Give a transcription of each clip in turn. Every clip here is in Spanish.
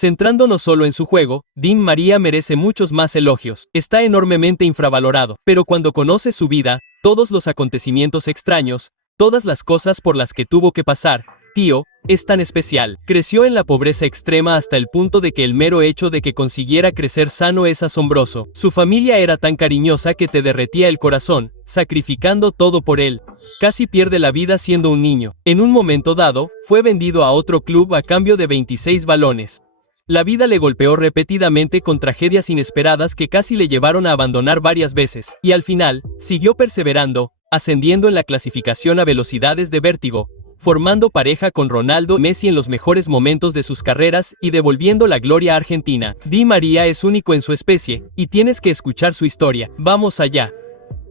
Centrándonos solo en su juego, Di María merece muchos más elogios. Está enormemente infravalorado, pero cuando conoces su vida, todos los acontecimientos extraños, todas las cosas por las que tuvo que pasar, tío, es tan especial. Creció en la pobreza extrema hasta el punto de que el mero hecho de que consiguiera crecer sano es asombroso. Su familia era tan cariñosa que te derretía el corazón, sacrificando todo por él. Casi pierde la vida siendo un niño. En un momento dado, fue vendido a otro club a cambio de 26 balones. La vida le golpeó repetidamente con tragedias inesperadas que casi le llevaron a abandonar varias veces, y al final, siguió perseverando, ascendiendo en la clasificación a velocidades de vértigo, formando pareja con Ronaldo y Messi en los mejores momentos de sus carreras y devolviendo la gloria a Argentina. Di María es único en su especie, y tienes que escuchar su historia. Vamos allá.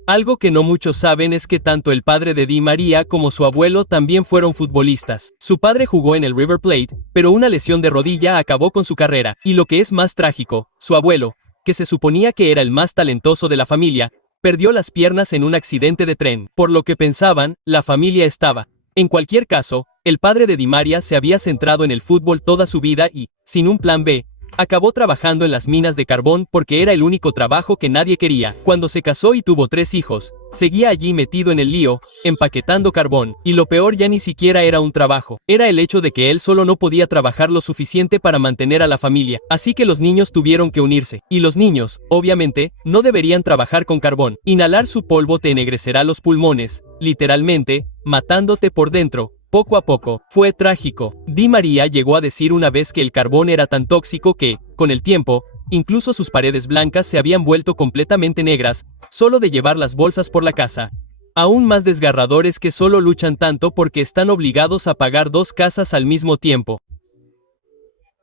Algo que no muchos saben es que tanto el padre de Di María como su abuelo también fueron futbolistas. Su padre jugó en el River Plate, pero una lesión de rodilla acabó con su carrera, y lo que es más trágico, su abuelo, que se suponía que era el más talentoso de la familia, perdió las piernas en un accidente de tren. Por lo que pensaban, la familia estaba. En cualquier caso, el padre de Di María se había centrado en el fútbol toda su vida y, sin un plan B, acabó trabajando en las minas de carbón porque era el único trabajo que nadie quería. Cuando se casó y tuvo 3 hijos, seguía allí metido en el lío, empaquetando carbón, y lo peor ya ni siquiera era un trabajo, era el hecho de que él solo no podía trabajar lo suficiente para mantener a la familia, así que los niños tuvieron que unirse, y los niños, obviamente, no deberían trabajar con carbón. Inhalar su polvo te ennegrecerá los pulmones, literalmente, matándote por dentro. Poco a poco, fue trágico. Di María llegó a decir una vez que el carbón era tan tóxico que, con el tiempo, incluso sus paredes blancas se habían vuelto completamente negras, solo de llevar las bolsas por la casa. Aún más desgarradores que solo luchan tanto porque están obligados a pagar 2 casas al mismo tiempo.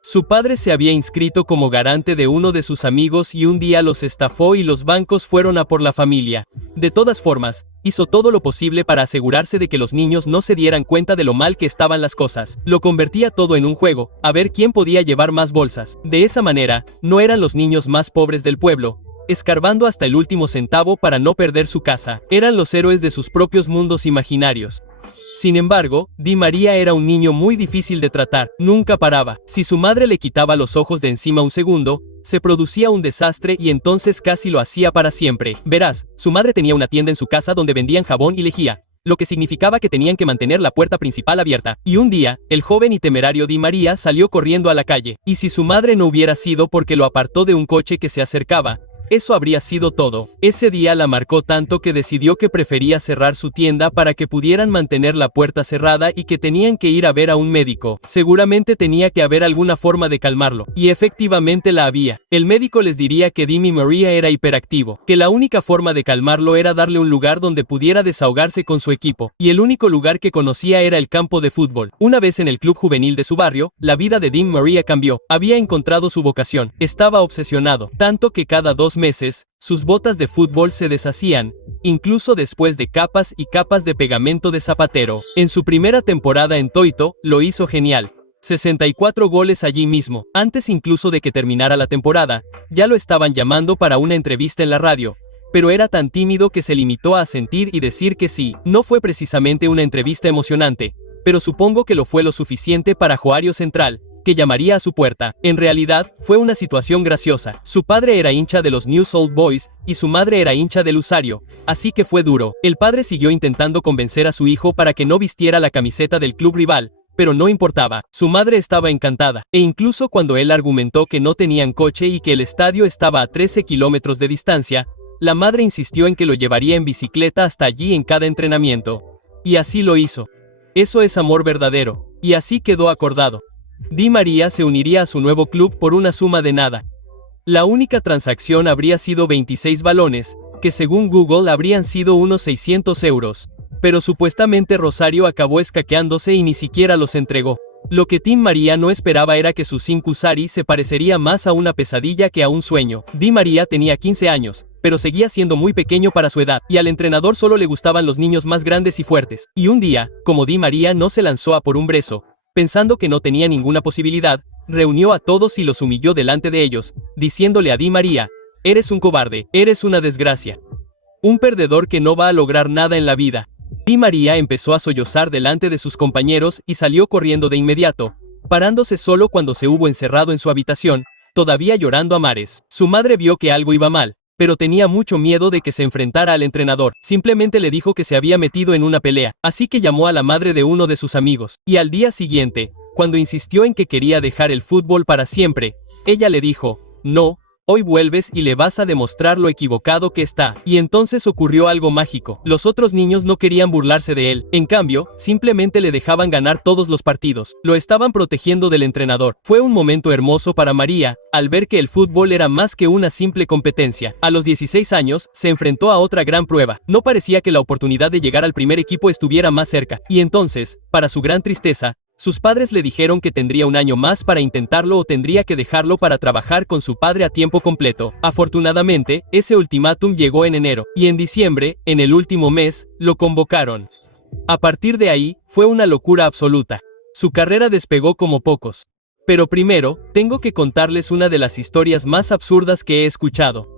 Su padre se había inscrito como garante de uno de sus amigos y un día los estafó y los bancos fueron a por la familia. De todas formas, hizo todo lo posible para asegurarse de que los niños no se dieran cuenta de lo mal que estaban las cosas. Lo convertía todo en un juego, a ver quién podía llevar más bolsas. De esa manera, no eran los niños más pobres del pueblo, escarbando hasta el último centavo para no perder su casa. Eran los héroes de sus propios mundos imaginarios. Sin embargo, Di María era un niño muy difícil de tratar, nunca paraba. Si su madre le quitaba los ojos de encima un segundo, se producía un desastre y entonces casi lo hacía para siempre. Verás, su madre tenía una tienda en su casa donde vendían jabón y lejía, lo que significaba que tenían que mantener la puerta principal abierta. Y un día, el joven y temerario Di María salió corriendo a la calle, y si su madre no hubiera sido porque lo apartó de un coche que se acercaba, eso habría sido todo. Ese día la marcó tanto que decidió que prefería cerrar su tienda para que pudieran mantener la puerta cerrada y que tenían que ir a ver a un médico. Seguramente tenía que haber alguna forma de calmarlo, y efectivamente la había. El médico les diría que Di María era hiperactivo, que la única forma de calmarlo era darle un lugar donde pudiera desahogarse con su equipo, y el único lugar que conocía era el campo de fútbol. Una vez en el club juvenil de su barrio, la vida de Di María cambió. Había encontrado su vocación, estaba obsesionado, tanto que cada 2 meses, sus botas de fútbol se deshacían, incluso después de capas y capas de pegamento de zapatero. En su primera temporada en Toito, lo hizo genial. 64 goles allí mismo. Antes incluso de que terminara la temporada, ya lo estaban llamando para una entrevista en la radio, pero era tan tímido que se limitó a asentir y decir que sí. No fue precisamente una entrevista emocionante, pero supongo que lo fue lo suficiente para Joario Central, que llamaría a su puerta. En realidad, fue una situación graciosa. Su padre era hincha de los News Old Boys, y su madre era hincha del Usario, así que fue duro. El padre siguió intentando convencer a su hijo para que no vistiera la camiseta del club rival, pero no importaba. Su madre estaba encantada, e incluso cuando él argumentó que no tenían coche y que el estadio estaba a 13 kilómetros de distancia, la madre insistió en que lo llevaría en bicicleta hasta allí en cada entrenamiento. Y así lo hizo. Eso es amor verdadero. Y así quedó acordado. Di María se uniría a su nuevo club por una suma de nada. La única transacción habría sido 26 balones, que según Google habrían sido unos 600 euros. Pero supuestamente Rosario acabó escaqueándose y ni siquiera los entregó. Lo que Di María no esperaba era que su Sincusari se parecería más a una pesadilla que a un sueño. Di María tenía 15 años, pero seguía siendo muy pequeño para su edad, y al entrenador solo le gustaban los niños más grandes y fuertes. Y un día, como Di María no se lanzó a por un brezo, pensando que no tenía ninguna posibilidad, reunió a todos y los humilló delante de ellos, diciéndole a Di María: «Eres un cobarde, eres una desgracia. Un perdedor que no va a lograr nada en la vida». Di María empezó a sollozar delante de sus compañeros y salió corriendo de inmediato, parándose solo cuando se hubo encerrado en su habitación, todavía llorando a mares. Su madre vio que algo iba mal, pero tenía mucho miedo de que se enfrentara al entrenador. Simplemente le dijo que se había metido en una pelea, así que llamó a la madre de uno de sus amigos. Y al día siguiente, cuando insistió en que quería dejar el fútbol para siempre, ella le dijo, no, hoy vuelves y le vas a demostrar lo equivocado que está. Y entonces ocurrió algo mágico. Los otros niños no querían burlarse de él. En cambio, simplemente le dejaban ganar todos los partidos. Lo estaban protegiendo del entrenador. Fue un momento hermoso para María, al ver que el fútbol era más que una simple competencia. A los 16 años, se enfrentó a otra gran prueba. No parecía que la oportunidad de llegar al primer equipo estuviera más cerca. Y entonces, para su gran tristeza, sus padres le dijeron que tendría un año más para intentarlo o tendría que dejarlo para trabajar con su padre a tiempo completo. Afortunadamente, ese ultimátum llegó en enero, y en diciembre, en el último mes, lo convocaron. A partir de ahí, fue una locura absoluta. Su carrera despegó como pocos. Pero primero, tengo que contarles una de las historias más absurdas que he escuchado.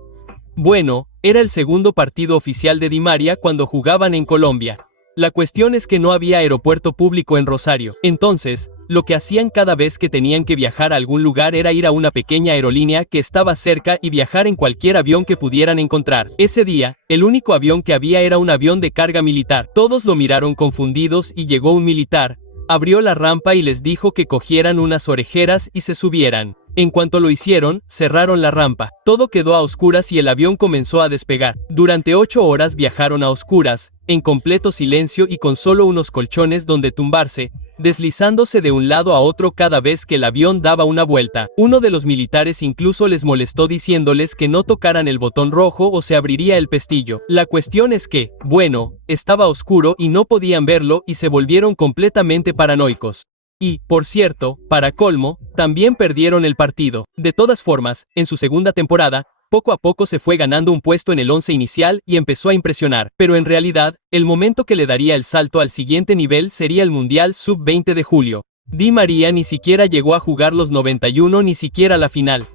Bueno, era el segundo partido oficial de Di María cuando jugaban en Colombia. La cuestión es que no había aeropuerto público en Rosario. Entonces, lo que hacían cada vez que tenían que viajar a algún lugar era ir a una pequeña aerolínea que estaba cerca y viajar en cualquier avión que pudieran encontrar. Ese día, el único avión que había era un avión de carga militar. Todos lo miraron confundidos y llegó un militar, abrió la rampa y les dijo que cogieran unas orejeras y se subieran. En cuanto lo hicieron, cerraron la rampa. Todo quedó a oscuras y el avión comenzó a despegar. Durante 8 horas viajaron a oscuras, en completo silencio y con solo unos colchones donde tumbarse, deslizándose de un lado a otro cada vez que el avión daba una vuelta. Uno de los militares incluso les molestó diciéndoles que no tocaran el botón rojo o se abriría el pestillo. La cuestión es que, bueno, estaba oscuro y no podían verlo y se volvieron completamente paranoicos. Y, por cierto, para colmo, también perdieron el partido. De todas formas, en su segunda temporada, poco a poco se fue ganando un puesto en el 11 inicial y empezó a impresionar. Pero en realidad, el momento que le daría el salto al siguiente nivel sería el Mundial Sub-20 de julio. Di María ni siquiera llegó a jugar los 91 ni siquiera la final.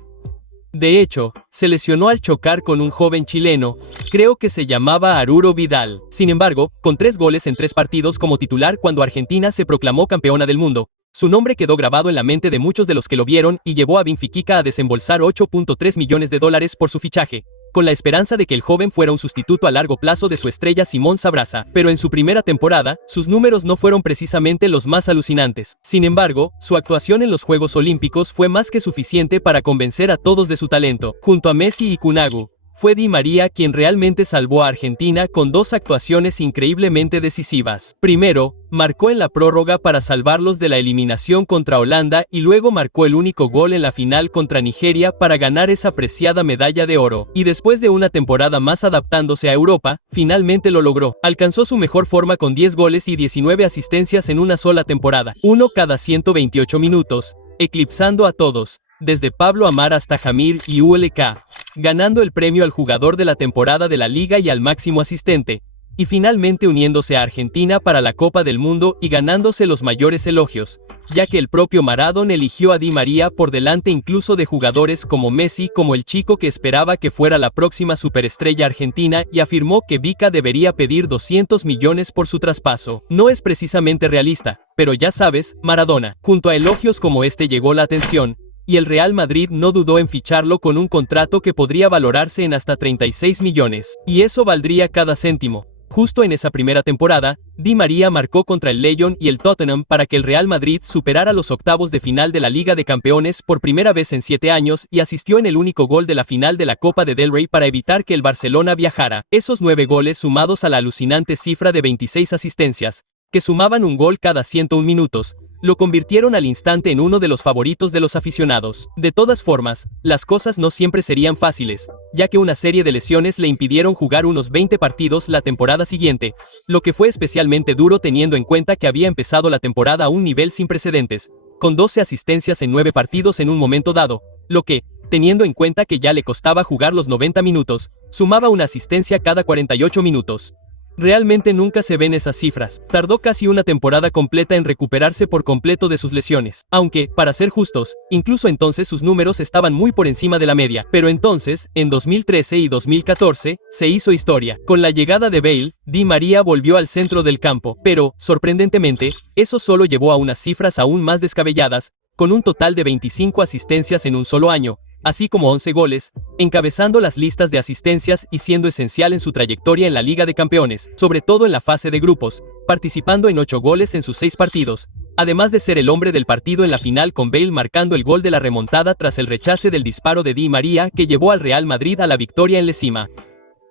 De hecho, se lesionó al chocar con un joven chileno, creo que se llamaba Arturo Vidal. Sin embargo, con 3 goles en 3 partidos como titular cuando Argentina se proclamó campeona del mundo, su nombre quedó grabado en la mente de muchos de los que lo vieron y llevó a Benfica a desembolsar $8.3 millones por su fichaje, con la esperanza de que el joven fuera un sustituto a largo plazo de su estrella Simón Sabraza. Pero en su primera temporada, sus números no fueron precisamente los más alucinantes. Sin embargo, su actuación en los Juegos Olímpicos fue más que suficiente para convencer a todos de su talento. Junto a Messi y Kun Agüe, fue Di María quien realmente salvó a Argentina con 2 actuaciones increíblemente decisivas. Primero, marcó en la prórroga para salvarlos de la eliminación contra Holanda y luego marcó el único gol en la final contra Nigeria para ganar esa preciada medalla de oro. Y después de una temporada más adaptándose a Europa, finalmente lo logró. Alcanzó su mejor forma con 10 goles y 19 asistencias en una sola temporada, uno cada 128 minutos, eclipsando a todos, desde Pablo Aimar hasta Jamir y ULK, ganando el premio al jugador de la temporada de la liga y al máximo asistente, y finalmente uniéndose a Argentina para la Copa del Mundo y ganándose los mayores elogios, ya que el propio Maradona eligió a Di María por delante incluso de jugadores como Messi como el chico que esperaba que fuera la próxima superestrella argentina y afirmó que Vica debería pedir 200 millones por su traspaso. No es precisamente realista, pero ya sabes, Maradona. Junto a elogios como este llegó la atención, y el Real Madrid no dudó en ficharlo con un contrato que podría valorarse en hasta 36 millones. Y eso valdría cada céntimo. Justo en esa primera temporada, Di María marcó contra el Lyon y el Tottenham para que el Real Madrid superara los octavos de final de la Liga de Campeones por primera vez en 7 años y asistió en el único gol de la final de la Copa del Rey para evitar que el Barcelona viajara. Esos 9 goles sumados a la alucinante cifra de 26 asistencias, que sumaban un gol cada 101 minutos, lo convirtieron al instante en uno de los favoritos de los aficionados. De todas formas, las cosas no siempre serían fáciles, ya que una serie de lesiones le impidieron jugar unos 20 partidos la temporada siguiente, lo que fue especialmente duro teniendo en cuenta que había empezado la temporada a un nivel sin precedentes, con 12 asistencias en 9 partidos en un momento dado, lo que, teniendo en cuenta que ya le costaba jugar los 90 minutos, sumaba una asistencia cada 48 minutos. Realmente nunca se ven esas cifras. Tardó casi una temporada completa en recuperarse por completo de sus lesiones. Aunque, para ser justos, incluso entonces sus números estaban muy por encima de la media. Pero entonces, en 2013 y 2014, se hizo historia. Con la llegada de Bale, Di María volvió al centro del campo. Pero, sorprendentemente, eso solo llevó a unas cifras aún más descabelladas, con un total de 25 asistencias en un solo año, así como 11 goles, encabezando las listas de asistencias y siendo esencial en su trayectoria en la Liga de Campeones, sobre todo en la fase de grupos, participando en 8 goles en sus 6 partidos, además de ser el hombre del partido en la final con Bale marcando el gol de la remontada tras el rechace del disparo de Di María que llevó al Real Madrid a la victoria en Lezama.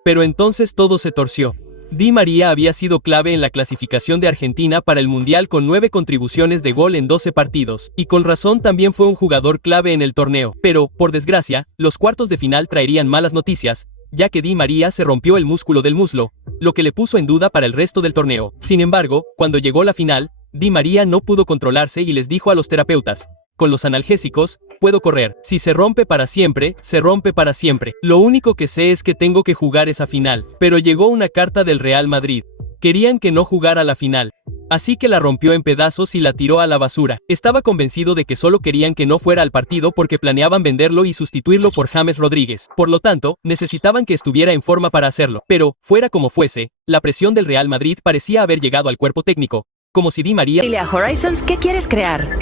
Pero entonces todo se torció. Di María había sido clave en la clasificación de Argentina para el Mundial con 9 contribuciones de gol en 12 partidos, y con razón también fue un jugador clave en el torneo. Pero, por desgracia, los cuartos de final traerían malas noticias, ya que Di María se rompió el músculo del muslo, lo que le puso en duda para el resto del torneo. Sin embargo, cuando llegó la final, Di María no pudo controlarse y les dijo a los terapeutas: con los analgésicos, puedo correr. Si se rompe para siempre, se rompe para siempre. Lo único que sé es que tengo que jugar esa final. Pero llegó una carta del Real Madrid. Querían que no jugara la final. Así que la rompió en pedazos y la tiró a la basura. Estaba convencido de que solo querían que no fuera al partido porque planeaban venderlo y sustituirlo por James Rodríguez. Por lo tanto, necesitaban que estuviera en forma para hacerlo. Pero, fuera como fuese, la presión del Real Madrid parecía haber llegado al cuerpo técnico. Como si Di María... Dile a Horizons qué quieres crear.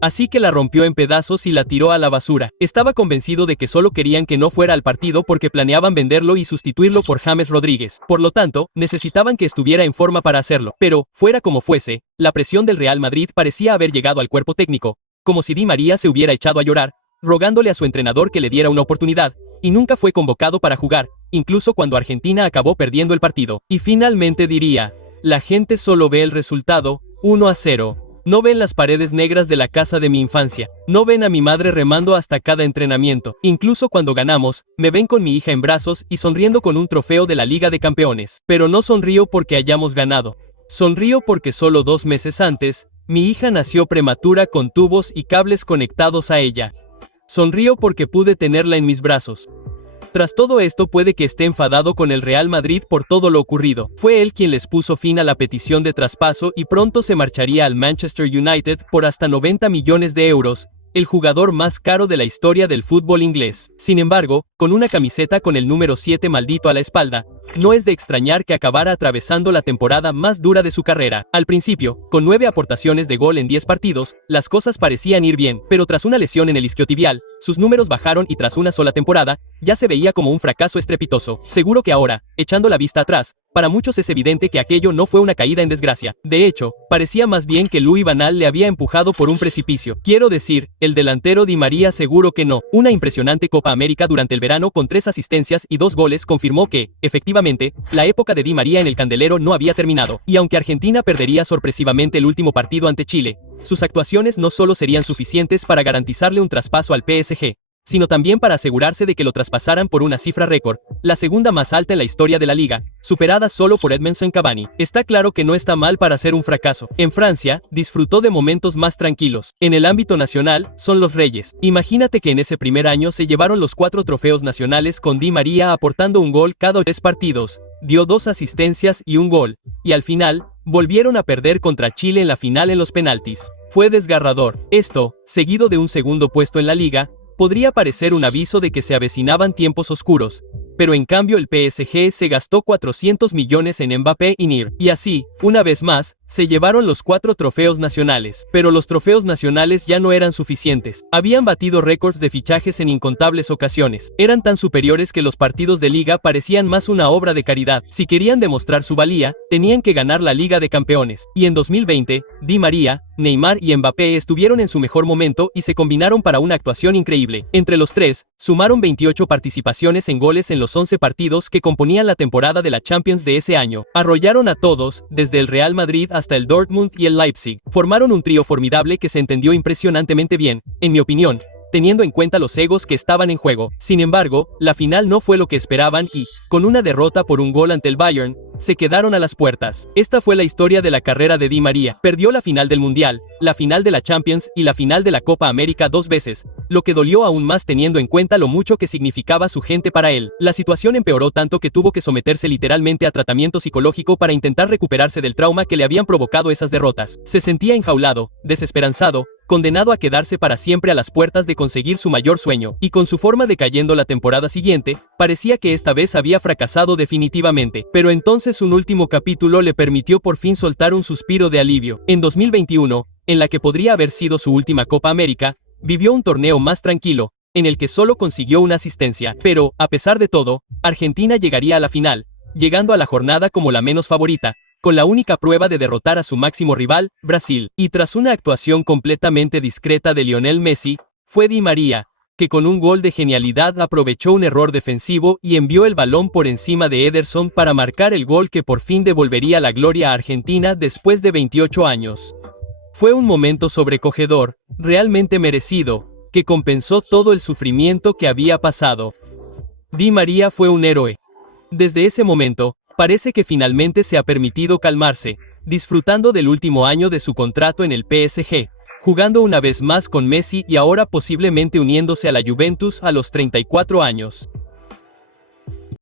Así que la rompió en pedazos y la tiró a la basura. Estaba convencido de que solo querían que no fuera al partido porque planeaban venderlo y sustituirlo por James Rodríguez. Por lo tanto, necesitaban que estuviera en forma para hacerlo. Pero, fuera como fuese, la presión del Real Madrid parecía haber llegado al cuerpo técnico. Como si Di María se hubiera echado a llorar, rogándole a su entrenador que le diera una oportunidad, y nunca fue convocado para jugar, incluso cuando Argentina acabó perdiendo el partido. Y finalmente diría: la gente solo ve el resultado, 1-0. No ven las paredes negras de la casa de mi infancia. No ven a mi madre remando hasta cada entrenamiento. Incluso cuando ganamos, me ven con mi hija en brazos y sonriendo con un trofeo de la Liga de Campeones. Pero no sonrío porque hayamos ganado. Sonrío porque solo 2 meses antes, mi hija nació prematura con tubos y cables conectados a ella. Sonrío porque pude tenerla en mis brazos. Tras todo esto puede que esté enfadado con el Real Madrid por todo lo ocurrido. Fue él quien les puso fin a la petición de traspaso y pronto se marcharía al Manchester United por hasta 90 millones de euros, el jugador más caro de la historia del fútbol inglés. Sin embargo, con una camiseta con el número 7 maldito a la espalda, no es de extrañar que acabara atravesando la temporada más dura de su carrera. Al principio, con 9 aportaciones de gol en 10 partidos, las cosas parecían ir bien, pero tras una lesión en el isquiotibial, sus números bajaron y tras una sola temporada, ya se veía como un fracaso estrepitoso. Seguro que ahora, echando la vista atrás, para muchos es evidente que aquello no fue una caída en desgracia. De hecho, parecía más bien que Louis van Gaal le había empujado por un precipicio. Quiero decir, el delantero Di María seguro que no. Una impresionante Copa América durante el verano con 3 asistencias y 2 goles confirmó que, efectivamente, la época de Di María en el candelero no había terminado. Y aunque Argentina perdería sorpresivamente el último partido ante Chile, sus actuaciones no solo serían suficientes para garantizarle un traspaso al PSG, sino también para asegurarse de que lo traspasaran por una cifra récord, la segunda más alta en la historia de la liga, superada solo por Edinson Cavani. Está claro que no está mal para ser un fracaso. En Francia, disfrutó de momentos más tranquilos. En el ámbito nacional, son los reyes. Imagínate que en ese primer año se llevaron los 4 trofeos nacionales con Di María aportando un gol cada 3 partidos, dio 2 asistencias y un gol, y al final, volvieron a perder contra Chile en la final en los penaltis. Fue desgarrador. Esto, seguido de un segundo puesto en la liga, podría parecer un aviso de que se avecinaban tiempos oscuros, pero en cambio el PSG se gastó 400 millones en Mbappé y Neymar. Y así, una vez más, se llevaron los 4 trofeos nacionales. Pero los trofeos nacionales ya no eran suficientes. Habían batido récords de fichajes en incontables ocasiones. Eran tan superiores que los partidos de liga parecían más una obra de caridad. Si querían demostrar su valía, tenían que ganar la Liga de Campeones. Y en 2020, Di María, Neymar y Mbappé estuvieron en su mejor momento y se combinaron para una actuación increíble. Entre los 3, sumaron 28 participaciones en goles en los 11 partidos que componían la temporada de la Champions de ese año. Arrollaron a todos, desde el Real Madrid hasta el Dortmund y el Leipzig. Formaron un trío formidable que se entendió impresionantemente bien, en mi opinión, teniendo en cuenta los egos que estaban en juego. Sin embargo, la final no fue lo que esperaban y, con una derrota por un gol ante el Bayern, se quedaron a las puertas. Esta fue la historia de la carrera de Di María. Perdió la final del Mundial, la final de la Champions y la final de la Copa América 2 veces, lo que dolió aún más teniendo en cuenta lo mucho que significaba su gente para él. La situación empeoró tanto que tuvo que someterse literalmente a tratamiento psicológico para intentar recuperarse del trauma que le habían provocado esas derrotas. Se sentía enjaulado, desesperanzado, condenado a quedarse para siempre a las puertas de conseguir su mayor sueño, y con su forma decayendo la temporada siguiente, parecía que esta vez había fracasado definitivamente. Pero entonces un último capítulo le permitió por fin soltar un suspiro de alivio. En 2021, en la que podría haber sido su última Copa América, vivió un torneo más tranquilo, en el que solo consiguió una asistencia. Pero, a pesar de todo, Argentina llegaría a la final, llegando a la jornada como la menos favorita, con la única prueba de derrotar a su máximo rival, Brasil. Y tras una actuación completamente discreta de Lionel Messi, fue Di María, que con un gol de genialidad aprovechó un error defensivo y envió el balón por encima de Ederson para marcar el gol que por fin devolvería la gloria a Argentina después de 28 años. Fue un momento sobrecogedor, realmente merecido, que compensó todo el sufrimiento que había pasado. Di María fue un héroe. Desde ese momento, parece que finalmente se ha permitido calmarse, disfrutando del último año de su contrato en el PSG, jugando una vez más con Messi y ahora posiblemente uniéndose a la Juventus a los 34 años.